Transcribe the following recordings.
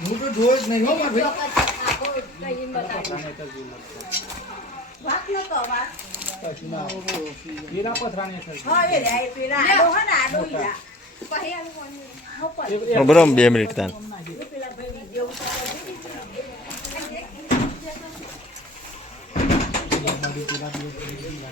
હું તો જોયો જ નહીં હો મારે. હીરા પથરાણી બરાબર બે મિનિટ તાન થાય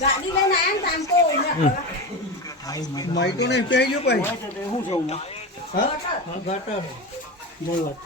ગાડી લઈને આયા ને તામકો માઈ તો નહીં પહેર્યો ભાઈ. હું જવું હા? ઘાટા બોલ વાત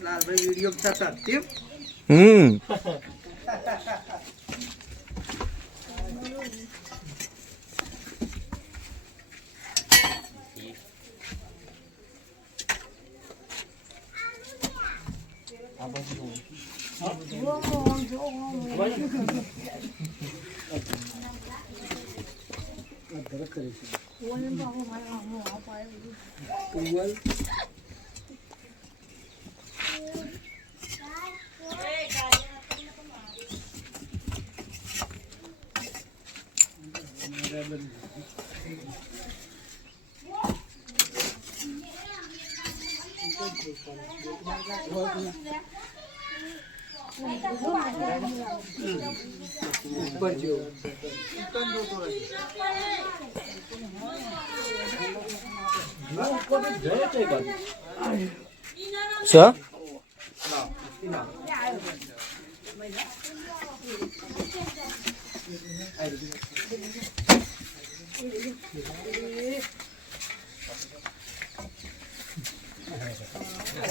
લાલભાઈ વીડિયો કેમ હમ. ઉપર જેવું Sir?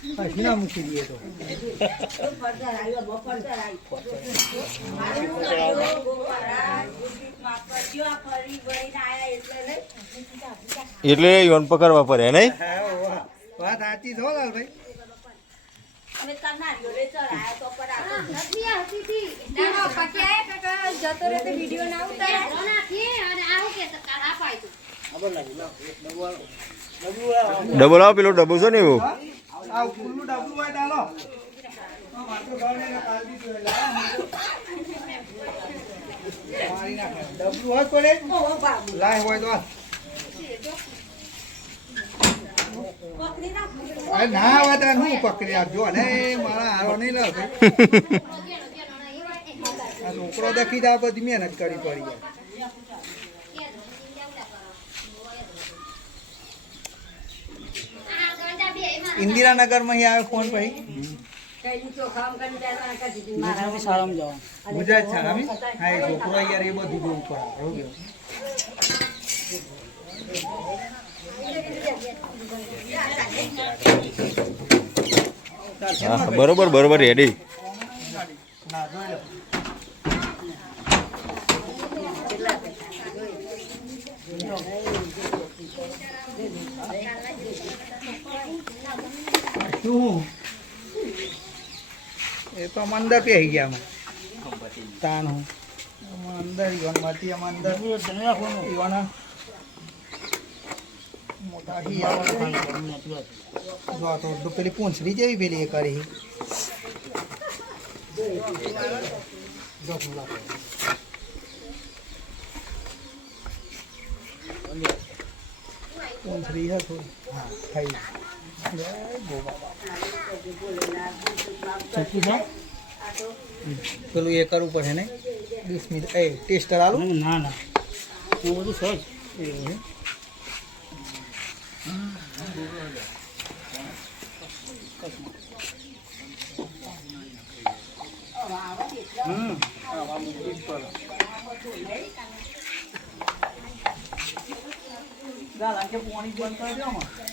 ના મૂકી દઈએ તો ફરતા આવ્યો બફરતા આવ્યો મારે હું આવ્યો ગોપરા માફ કરજો આ ફરી વળીને આયા એટલે એટલે યોન પકડવા પડે નહીં? વાત સાચી છો કાકા જતો રહે તો ના ઉતારે નાખી અને આવું કે કાલ આપાય તું ડબલ આવો પેલો ડબલ છે ને એવો? આ ખુલ્લું ડબલું હોય ડાલો. ડબલું હોય કોને લાય હોય તો ના આવે તો હું પકડી આપજો ને મારા હારો નહીં આ છોકરો દખી દા બધી મહેનત કરી પડી જાય. ઇન્દિરાનગરમાં અહીં આવે ફોન મારા ગુજરાત છે હા એ છોકરો યાર એ બધું જોવું પડે. એવું કેવું બરોબર બરોબર રેડી ના જોઈ લો શું એ તો અમે અંદર પહેરી ગયા અમે તાણ હું. અમે અંદર ઈવનમાંથી અમે અંદર. ઈવન મોટા તો પેલી પૂંછડી જેવી પેલી એ કરી. પૂંછડી હા થઈ. પેલું એ કરવું પડે ને વીસ મિનિટ એ ટેસ્ટર આલું ના ના હું બધું સહજ જ. પડે ગાલા કે